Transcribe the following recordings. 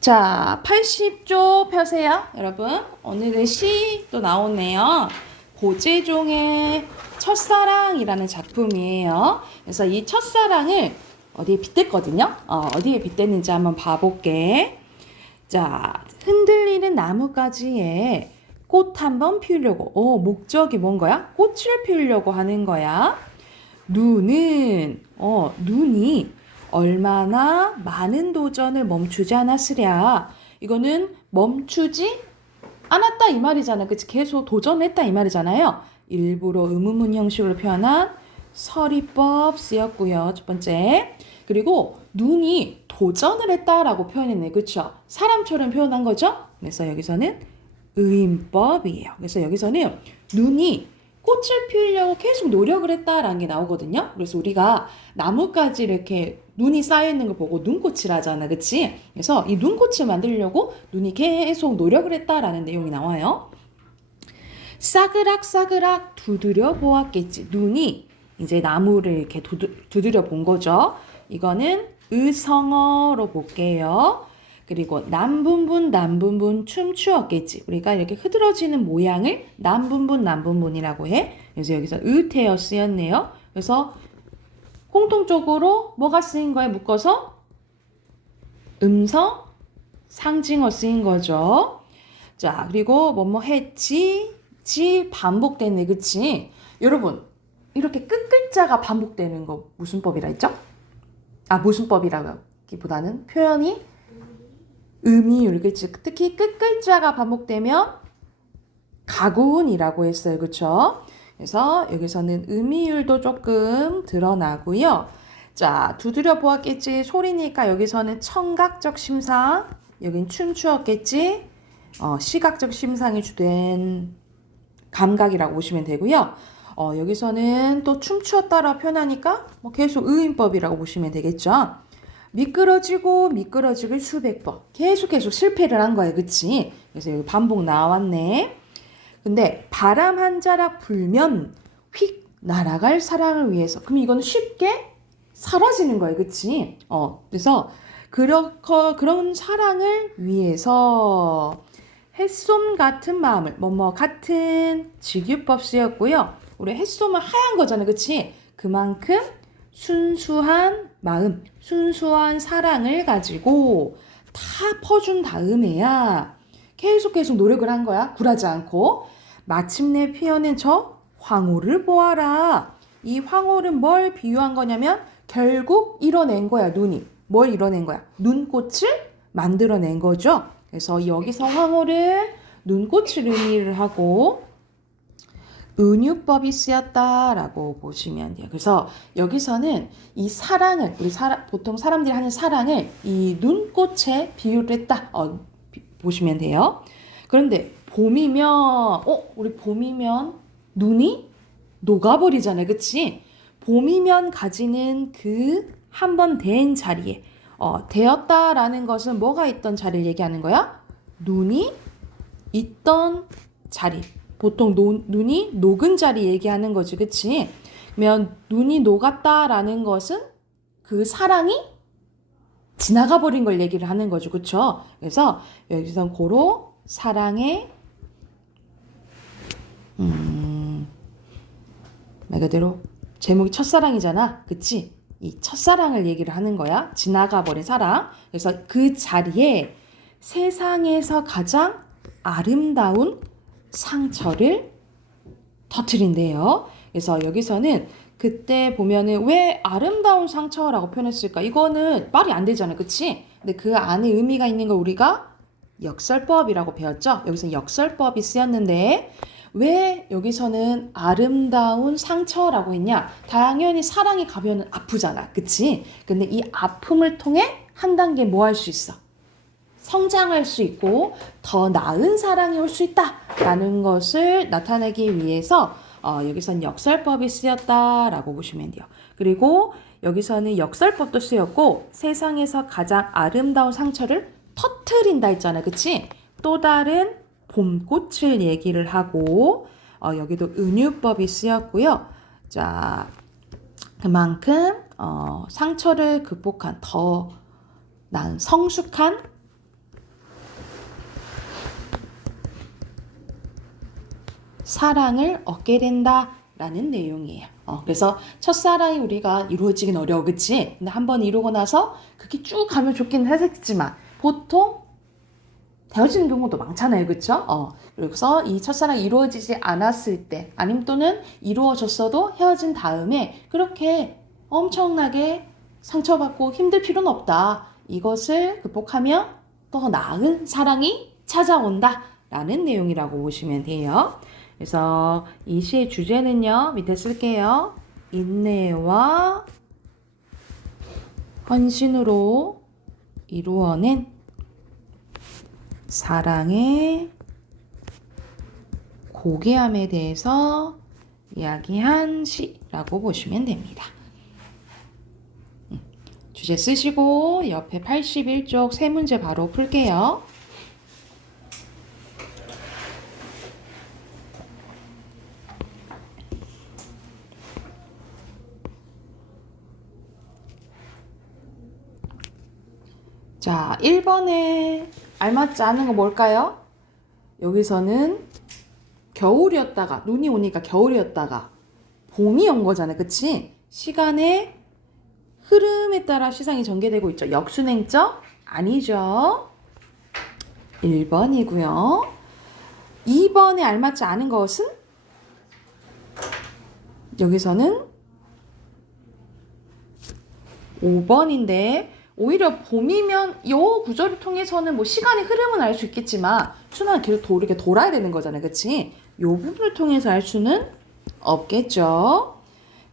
자, 80조 펴세요, 여러분. 오늘은 시 또 나오네요. 고재종의 첫사랑이라는 작품이에요. 그래서 이 첫사랑을 어디에 빗댔거든요. 어디에 빗댔는지 한번 봐볼게. 자, 흔들리는 나뭇가지에 꽃 한번 피우려고. 목적이 뭔 거야? 꽃을 피우려고 하는 거야. 눈이 얼마나 많은 도전을 멈추지 않았으랴. 이거는 멈추지 않았다 이 말이잖아. 그치? 계속 도전했다 이 말이잖아요. 일부러 의문문 형식으로 표현한 서리법 쓰였고요. 첫 번째. 그리고 눈이 도전을 했다라고 표현했네. 그쵸? 사람처럼 표현한 거죠? 그래서 여기서는 의인법이에요. 그래서 여기서는 눈이 꽃을 피우려고 계속 노력을 했다라는 게 나오거든요. 그래서 우리가 나뭇가지 이렇게 눈이 쌓여있는 걸 보고 눈꽃을 하잖아. 그치? 그래서 이 눈꽃을 만들려고 눈이 계속 노력을 했다라는 내용이 나와요. 싸그락 두드려 보았겠지. 눈이 이제 나무를 이렇게 두드려 본 거죠. 이거는 의성어로 볼게요. 그리고 남분분 춤추었겠지. 우리가 이렇게 흐드러지는 모양을 남분분이라고 해. 그래서 여기서 의태어 쓰였네요. 그래서 공통적으로 뭐가 쓰인 거에 묶어서 음성 상징어 쓰인 거죠. 자, 그리고 뭐뭐 했지, 반복되네, 그치? 여러분, 이렇게 끝글자가 반복되는 거 무슨 법이라 했죠? 무슨 법이라기보다는 표현이 음이율, 그치? 특히 끝글자가 반복되면 가군이라고 했어요, 그쵸? 그래서 여기서는 음이율도 조금 드러나고요. 자, 두드려 보았겠지. 소리니까 여기서는 청각적 심상, 여긴 춤추었겠지. 시각적 심상이 주된 감각이라고 보시면 되고요. 여기서는 또 춤추었다라고 표현하니까 계속 의인법이라고 보시면 되겠죠. 미끄러지길 수백 번. 계속 실패를 한 거예요. 그치? 그래서 여기 반복 나왔네. 근데 바람 한 자락 불면 휙 날아갈 사랑을 위해서. 그럼 이거는 쉽게 사라지는 거예요. 그치? 그래서 그런 사랑을 위해서 햇솜 같은 마음을 같은 직유법 쓰였고요. 우리 햇솜은 하얀 거잖아요. 그치? 그만큼 순수한 마음, 순수한 사랑을 가지고 다 퍼준 다음에야 계속 노력을 한 거야. 굴하지 않고. 마침내 피어낸 저 황홀을 보아라. 이 황홀은 뭘 비유한 거냐면 결국 이뤄낸 거야. 눈이. 뭘 이뤄낸 거야? 눈꽃을 만들어낸 거죠. 그래서 여기서 황홀을 눈꽃을 의미를 하고 은유법이 쓰였다라고 보시면 돼요. 그래서 여기서는 이 사랑을 보통 사람들이 하는 사랑을 이 눈꽃에 비유를 했다. 보시면 돼요. 그런데 봄이면 우리 봄이면 눈이 녹아버리잖아요. 그치? 봄이면 가지는 그 한 번 된 자리에 되었다라는 것은 뭐가 있던 자리를 얘기하는 거야? 눈이 있던 자리. 보통 눈이 녹은 자리 얘기하는 거지. 그치? 그러면 눈이 녹았다라는 것은 그 사랑이 지나가 버린 걸 얘기를 하는 거죠. 그쵸? 그래서 여기서 고로 사랑의 말 그대로 제목이 첫사랑이잖아. 그치? 이 첫사랑을 얘기를 하는 거야. 지나가 버린 사랑. 그래서 그 자리에 세상에서 가장 아름다운 상처를 터뜨린대요. 그래서 여기서는 그때 보면은 왜 아름다운 상처라고 표현했을까? 이거는 말이 안 되잖아요. 그치? 근데 그 안에 의미가 있는 걸 우리가 역설법이라고 배웠죠? 여기서 역설법이 쓰였는데 왜 여기서는 아름다운 상처라고 했냐? 당연히 사랑이 가면 아프잖아. 그치? 근데 이 아픔을 통해 한 단계 뭐 할 수 있어? 성장할 수 있고 더 나은 사랑이 올 수 있다라는 것을 나타내기 위해서 여기서는 역설법이 쓰였다라고 보시면 돼요. 그리고 여기서는 역설법도 쓰였고 세상에서 가장 아름다운 상처를 터트린다 했잖아. 그치? 또 다른 봄꽃을 얘기를 하고 여기도 은유법이 쓰였고요. 자, 그만큼 상처를 극복한 더 나은 성숙한 사랑을 얻게 된다라는 내용이에요. 그래서 첫사랑이 우리가 이루어지긴 어려워, 그치? 근데 한번 이루고 나서 그게 쭉 가면 좋긴 하겠지만 보통 헤어지는 경우도 많잖아요, 그쵸? 그래서 이 첫사랑이 이루어지지 않았을 때, 아니면 또는 이루어졌어도 헤어진 다음에 그렇게 엄청나게 상처받고 힘들 필요는 없다. 이것을 극복하면 더 나은 사랑이 찾아온다 라는 내용이라고 보시면 돼요. 그래서 이 시의 주제는요, 밑에 쓸게요. 인내와 헌신으로 이루어낸 사랑의 고귀함에 대해서 이야기한 시라고 보시면 됩니다. 주제 쓰시고 옆에 81쪽 세 문제 바로 풀게요. 자, 1번에 알맞지 않은 거 뭘까요? 여기서는 겨울이었다가 눈이 오니까 겨울이었다가 봄이 온 거잖아요. 그치? 시간의 흐름에 따라 시상이 전개되고 있죠. 역순행적? 아니죠. 1번이고요. 2번에 알맞지 않은 것은 여기서는 5번인데 오히려 봄이면 이 구절을 통해서는 뭐 시간의 흐름은 알 수 있겠지만 순환 계속 이렇게 돌아야 되는 거잖아요. 그치? 이 부분을 통해서 알 수는 없겠죠.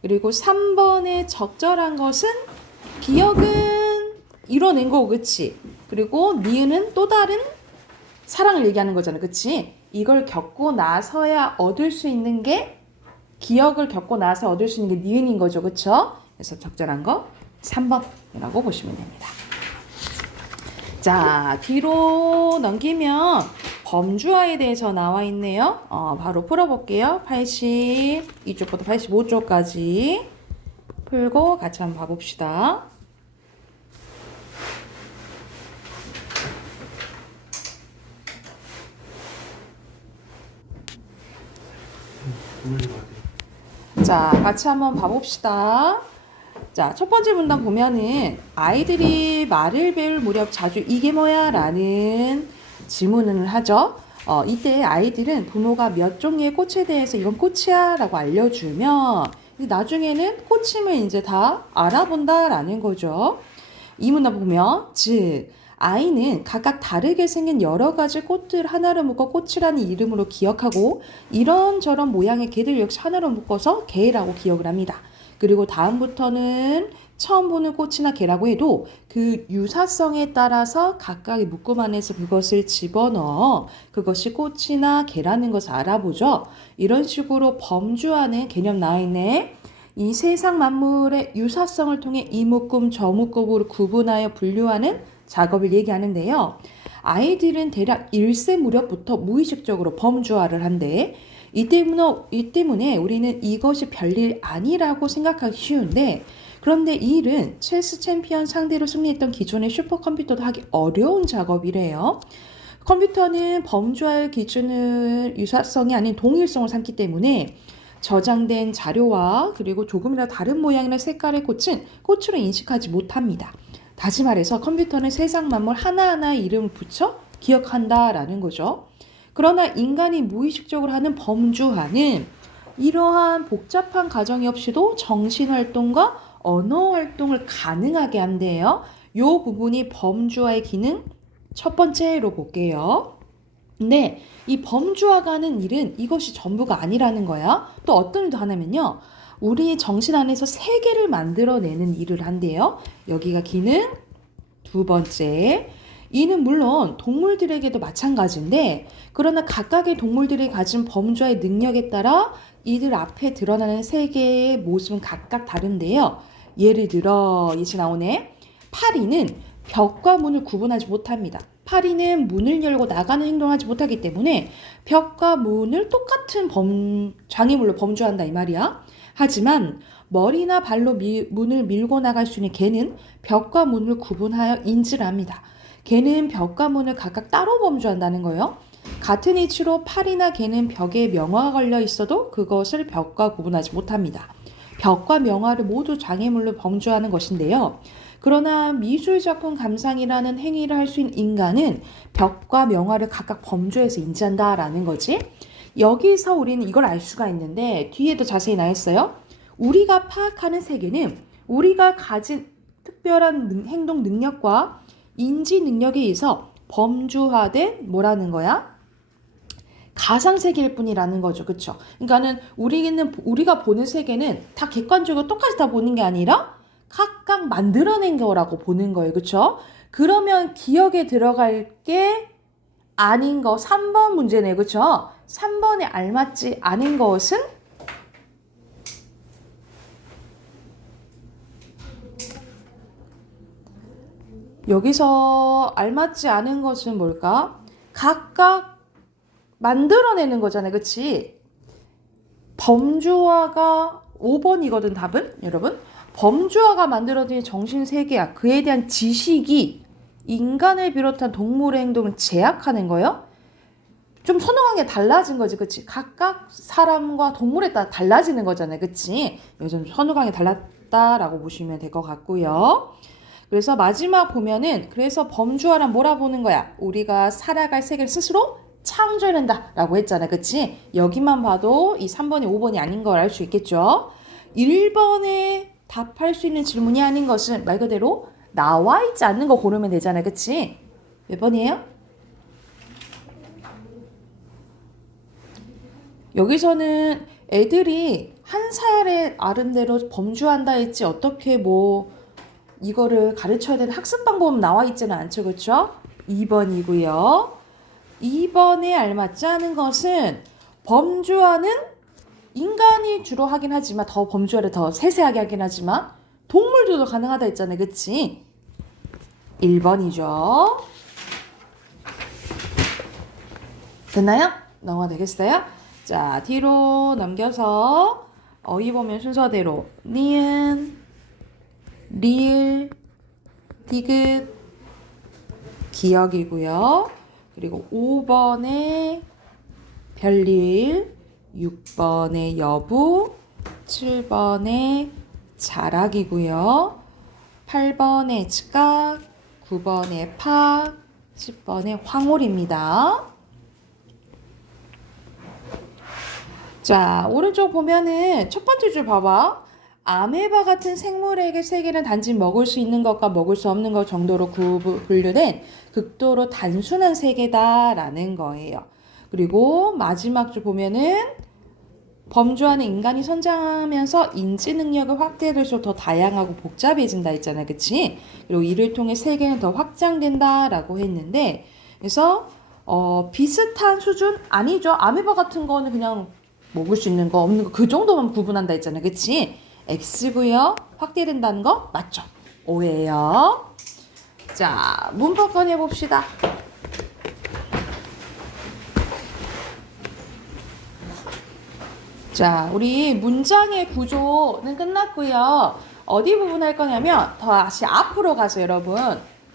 그리고 3번에 적절한 것은 기억은 이뤄낸 거고, 그치? 그리고 니은은 또 다른 사랑을 얘기하는 거잖아, 그치? 이걸 겪고 나서야 얻을 수 있는 게, 기억을 겪고 나서 얻을 수 있는 게 니은인 거죠, 그쵸? 그래서 적절한 거 3번이라고 보시면 됩니다. 자, 뒤로 넘기면 범주화에 대해서 나와 있네요. 바로 풀어볼게요. 82쪽부터 85쪽까지 풀고 같이 한번 봐봅시다. 자, 같이 한번 봐봅시다. 자, 첫 번째 문단 보면은 아이들이 말을 배울 무렵 자주 이게 뭐야? 라는 질문을 하죠. 이때 아이들은 부모가 몇 종류의 꽃에 대해서 이건 꽃이야 라고 알려주면 나중에는 꽃임을 이제 다 알아본다라는 거죠. 이 문단 보면 즉 아이는 각각 다르게 생긴 여러 가지 꽃들 하나로 묶어 꽃이라는 이름으로 기억하고 이런저런 모양의 개들 역시 하나로 묶어서 개라고 기억을 합니다. 그리고 다음부터는 처음 보는 꽃이나 개라고 해도 그 유사성에 따라서 각각의 묶음 안에서 그것을 집어넣어 그것이 꽃이나 개라는 것을 알아보죠. 이런 식으로 범주화는 개념 나와 있네. 이 세상 만물의 유사성을 통해 이 묶음 저 묶음으로 구분하여 분류하는 작업을 얘기하는데요. 아이들은 대략 1세 무렵부터 무의식적으로 범주화를 한대. 이 때문에 우리는 이것이 별일 아니라고 생각하기 쉬운데 그런데 이 일은 체스 챔피언 상대로 승리했던 기존의 슈퍼컴퓨터도 하기 어려운 작업이래요. 컴퓨터는 범주화의 기준을 유사성이 아닌 동일성을 삼기 때문에 저장된 자료와 그리고 조금이라도 다른 모양이나 색깔의 꽃은 꽃으로 인식하지 못합니다. 다시 말해서 컴퓨터는 세상 만물 하나하나의 이름을 붙여 기억한다라는 거죠. 그러나 인간이 무의식적으로 하는 범주화는 이러한 복잡한 과정이 없이도 정신활동과 언어활동을 가능하게 한대요. 이 부분이 범주화의 기능 첫 번째로 볼게요. 근데 이 범주화가 하는 일은 이것이 전부가 아니라는 거야. 또 어떤 일도 하냐면요. 우리 정신 안에서 세계를 만들어내는 일을 한대요. 여기가 기능 두 번째. 이는 물론 동물들에게도 마찬가지인데 그러나 각각의 동물들이 가진 범주화의 능력에 따라 이들 앞에 드러나는 세계의 모습은 각각 다른데요. 예를 들어 예시 나오네. 파리는 벽과 문을 구분하지 못합니다. 파리는 문을 열고 나가는 행동을 하지 못하기 때문에 벽과 문을 똑같은 장애물로 범주한다 이 말이야. 하지만 머리나 발로 문을 밀고 나갈 수 있는 개는 벽과 문을 구분하여 인지를 합니다. 개는 벽과 문을 각각 따로 범주한다는 거예요. 같은 이치로 팔이나 개는 벽에 명화가 걸려 있어도 그것을 벽과 구분하지 못합니다. 벽과 명화를 모두 장애물로 범주하는 것인데요. 그러나 미술작품 감상이라는 행위를 할 수 있는 인간은 벽과 명화를 각각 범주해서 인지한다라는 거지. 여기서 우리는 이걸 알 수가 있는데 뒤에도 자세히 나와 있어요. 우리가 파악하는 세계는 우리가 가진 특별한 행동 능력과 인지 능력에 의해서 범주화된 뭐라는 거야? 가상 세계일 뿐이라는 거죠. 그렇죠? 그러니까는 우리가 보는 세계는 다 객관적으로 똑같이 다 보는 게 아니라 각각 만들어낸 거라고 보는 거예요. 그렇죠? 그러면 기억에 들어갈 게 아닌 거 3번 문제네. 그렇죠? 3번에 알맞지 않은 것은 여기서 알맞지 않은 것은 뭘까? 각각 만들어내는 거잖아요. 그치? 범주화가 5번이거든 답은 여러분. 범주화가 만들어진 정신세계야. 그에 대한 지식이 인간을 비롯한 동물의 행동을 제약하는 거예요. 좀 선호한 게 달라진 거지. 그치? 각각 사람과 동물에 따라 달라지는 거잖아요. 그치? 여기서 선호감이 달랐다라고 보시면 될 것 같고요. 그래서 마지막 보면은 그래서 범주화란 뭐라 보는 거야? 우리가 살아갈 세계를 스스로 창조해낸다 라고 했잖아. 그치? 여기만 봐도 이 3번이 5번이 아닌 걸 알 수 있겠죠? 1번에 답할 수 있는 질문이 아닌 것은 말 그대로 나와 있지 않는 거 고르면 되잖아. 그치? 몇 번이에요? 여기서는 애들이 한 살의 아른대로 범주한다 했지 어떻게 이거를 가르쳐야 되는 학습 방법은 나와 있지는 않죠. 그렇죠? 2번이고요. 2번에 알맞지 않은 것은 범주화는 인간이 주로 하긴 하지만 더 범주화를 더 세세하게 하긴 하지만 동물들도 가능하다 했잖아요. 그치? 1번이죠. 됐나요? 넘어가 되겠어요? 자, 뒤로 넘겨서 어휘 보면 순서대로 니은, 리을, 디귿, 기억이고요. 그리고 5번에 별일, 6번에 여부, 7번에 자락이고요. 8번에 즉각, 9번에 팍, 10번에 황홀입니다. 자, 오른쪽 보면은 첫 번째 줄 봐봐. 아메바 같은 생물에게 세계는 단지 먹을 수 있는 것과 먹을 수 없는 것 정도로 분류된 극도로 단순한 세계다라는 거예요. 그리고 마지막 줄 보면은 범주하는 인간이 성장하면서 인지 능력을 확대될수록 더 다양하고 복잡해진다 했잖아요. 그치? 그리고 이를 통해 세계는 더 확장된다라고 했는데 그래서 비슷한 수준? 아니죠. 아메바 같은 거는 그냥 먹을 수 있는 거 없는 거 그 정도만 구분한다 했잖아요. 그치? X고요. 확대된다는 거 맞죠? O예요. 자, 문법 꺼내봅시다. 자, 우리 문장의 구조는 끝났고요. 어디 부분 할 거냐면 다시 앞으로 가서 여러분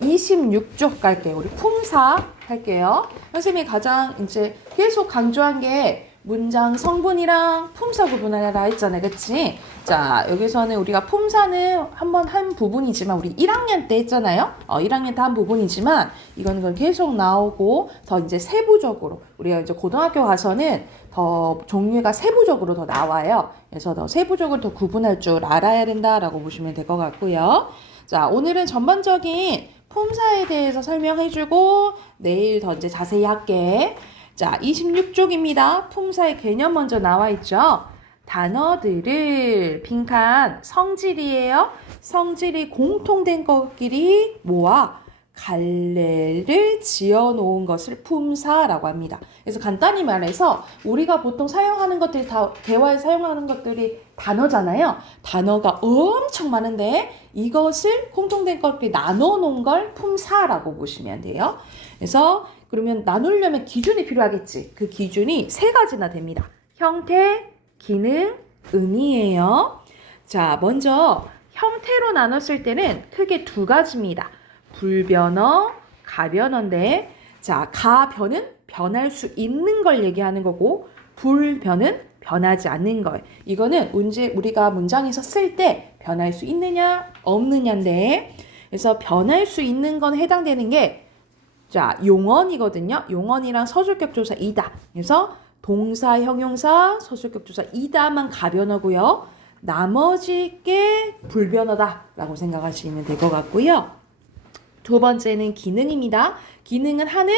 26쪽 갈게요. 우리 품사 할게요. 선생님이 가장 이제 계속 강조한 게 문장 성분이랑 품사 구분하라 했잖아요. 그치? 자, 여기서는 우리가 품사는 한번 한 부분이지만 우리 1학년 때 했잖아요. 1학년 때 한 부분이지만 이거는 계속 나오고 더 이제 세부적으로 우리가 이제 고등학교 가서는 더 종류가 세부적으로 더 나와요. 그래서 더 세부적으로 더 구분할 줄 알아야 된다라고 보시면 될 것 같고요. 자, 오늘은 전반적인 품사에 대해서 설명해주고 내일 더 이제 자세히 할게. 자, 26쪽입니다. 품사의 개념 먼저 나와 있죠. 단어들을 빈칸 성질이에요. 성질이 공통된 것끼리 모아 갈래를 지어 놓은 것을 품사라고 합니다. 그래서 간단히 말해서 우리가 보통 사용하는 것들이 다 대화에 사용하는 것들이 단어잖아요. 단어가 엄청 많은데 이것을 공통된 것끼리 나눠 놓은 걸 품사라고 보시면 돼요. 그래서 그러면 나누려면 기준이 필요하겠지. 그 기준이 3가지나 됩니다. 형태, 기능, 의미예요. 자, 먼저 형태로 나눴을 때는 크게 2가지입니다. 불변어, 가변어인데 자, 가변은 변할 수 있는 걸 얘기하는 거고 불변은 변하지 않는 거예요. 이거는 우리가 문장에서 쓸 때 변할 수 있느냐 없느냐인데 그래서 변할 수 있는 건 해당되는 게 자, 용언이거든요. 용언이랑 서술격 조사 이다. 그래서 동사, 형용사, 서술격 조사 이다만 가변어고요. 나머지 게 불변어다라고 생각하시면 될 것 같고요. 두 번째는 기능입니다. 기능은 하는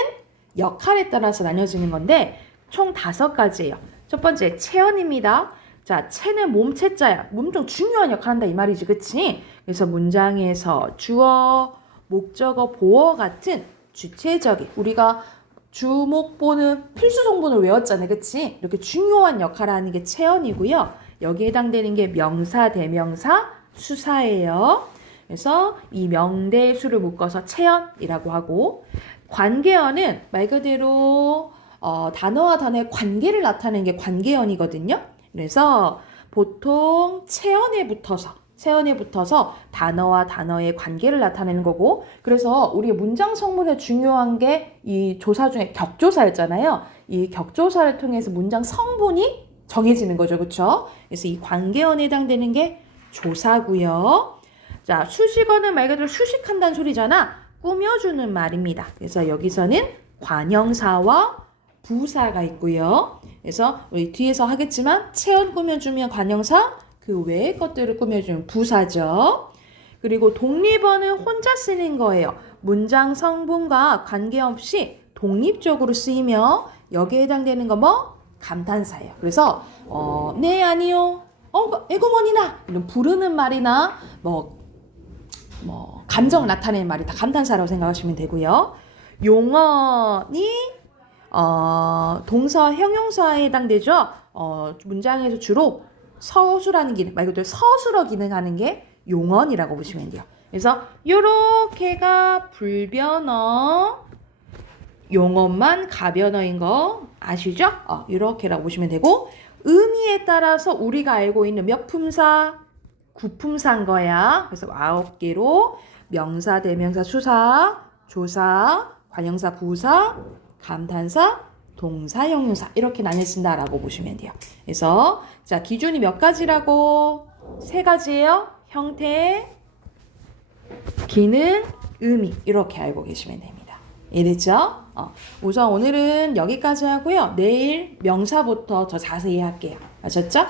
역할에 따라서 나뉘어지는 건데 총 5가지예요. 첫 번째 체언입니다. 자, 체는 몸체자야. 몸 중요한 역할 한다 이 말이지, 그치? 그래서 문장에서 주어, 목적어, 보어 같은 주체적인 우리가 주목보는 필수 성분을 외웠잖아요, 그치? 이렇게 중요한 역할을 하는 게 체언이고요. 여기에 해당되는 게 명사, 대명사, 수사예요. 그래서 이 명대수를 묶어서 체언이라고 하고 관계어는 말 그대로 단어와 단어의 관계를 나타내는 게 관계어이거든요. 그래서 보통 체언에 붙어서 단어와 단어의 관계를 나타내는 거고 그래서 우리 문장 성분에 중요한 게 이 조사 중에 격조사였잖아요. 이 격조사를 통해서 문장 성분이 정해지는 거죠. 그렇죠? 그래서 이 관계어에 해당되는 게 조사고요. 자, 수식어는 말 그대로 수식한다는 소리잖아. 꾸며주는 말입니다. 그래서 여기서는 관형사와 부사가 있고요. 그래서 우리 뒤에서 하겠지만 체언 꾸며주면 관형사, 그 외의 것들을 꾸며주면 부사죠. 그리고 독립어는 혼자 쓰는 거예요. 문장 성분과 관계없이 독립적으로 쓰이며 여기에 해당되는 거 뭐? 감탄사예요. 그래서 네, 아니요, 에고머니나 이런 부르는 말이나 감정 나타내는 말이 다 감탄사라고 생각하시면 되고요. 용언이 동사, 형용사에 해당되죠. 문장에서 주로 서술하는 기능, 말 그대로 서술어 기능하는 게 용언이라고 보시면 돼요. 그래서 요렇게가 불변어, 용언만 가변어인 거 아시죠? 이렇게라고 보시면 되고 의미에 따라서 우리가 알고 있는 몇 품사? 9품사인 거야. 그래서 9개로 명사, 대명사, 수사, 조사, 관형사, 부사, 감탄사, 동사, 형용사 이렇게 나뉘어진다라고 보시면 돼요. 그래서 자, 기준이 몇 가지라고? 3가지예요. 형태, 기능, 의미 이렇게 알고 계시면 됩니다. 이해됐죠? 우선 오늘은 여기까지 하고요. 내일 명사부터 더 자세히 할게요. 아셨죠?